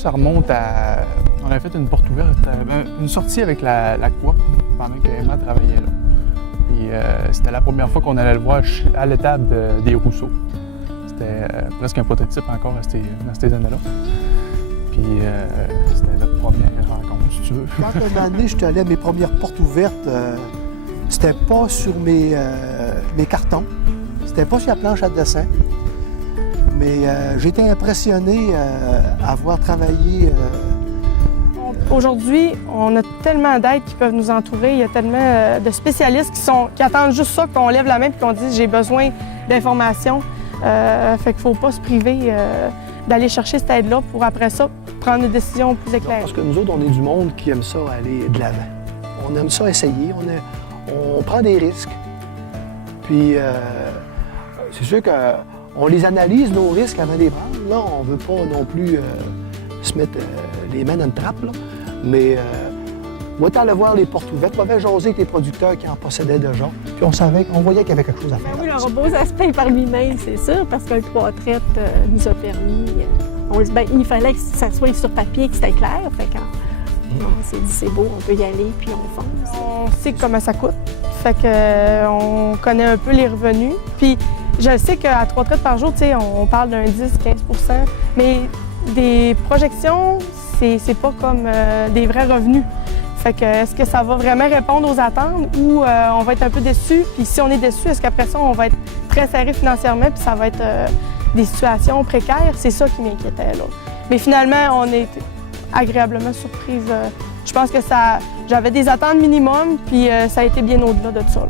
ça remonte à... On avait fait une porte ouverte, une sortie avec la coop pendant qu'Emma travaillait là. Puis c'était la première fois qu'on allait le voir à l'étable des Rousseaux. C'était presque un prototype encore dans ces années-là. Puis c'était notre première rencontre, si tu veux. Quand une année, je suis allé à mes premières portes ouvertes, c'était pas sur mes cartons, c'était pas sur la planche à dessin, mais j'ai été impressionné à voir travailler. Aujourd'hui, on a tellement d'aides qui peuvent nous entourer, il y a tellement de spécialistes qui attendent juste ça, qu'on lève la main et qu'on dise « j'ai besoin d'informations ». Fait qu'il ne faut pas se priver d'aller chercher cette aide-là pour après ça prendre une décision plus éclairée. Parce que nous autres, on est du monde qui aime ça aller de l'avant. On aime ça essayer, on prend des risques. Puis c'est sûr qu'on les analyse, nos risques, avant de les prendre. Là, on ne veut pas non plus se mettre les mains dans une trappe, là. Mais va t'aller voir les portes ouvertes, va jaser avec les producteurs qui en possédaient déjà. Puis on voyait qu'il y avait quelque chose à faire. Oui, le robot, ça se paye par lui-même, c'est sûr, parce qu'un 3-traite nous a permis. Il fallait que ça soit sur papier, que c'était clair. Fait on s'est dit, c'est beau, on peut y aller, puis on fonce. On sait comment ça coûte. Fait qu'on connaît un peu les revenus. Puis je sais qu'à 3 traites par jour, on parle d'un 10-15 %, mais des projections, c'est pas comme des vrais revenus. Fait que est-ce que ça va vraiment répondre aux attentes ou on va être un peu déçu? Puis si on est déçu, est-ce qu'après ça, on va être très serré financièrement puis ça va être des situations précaires? C'est ça qui m'inquiétait, là. Mais finalement, on est agréablement surprise. Je pense que j'avais des attentes minimum puis ça a été bien au-delà de ça, là.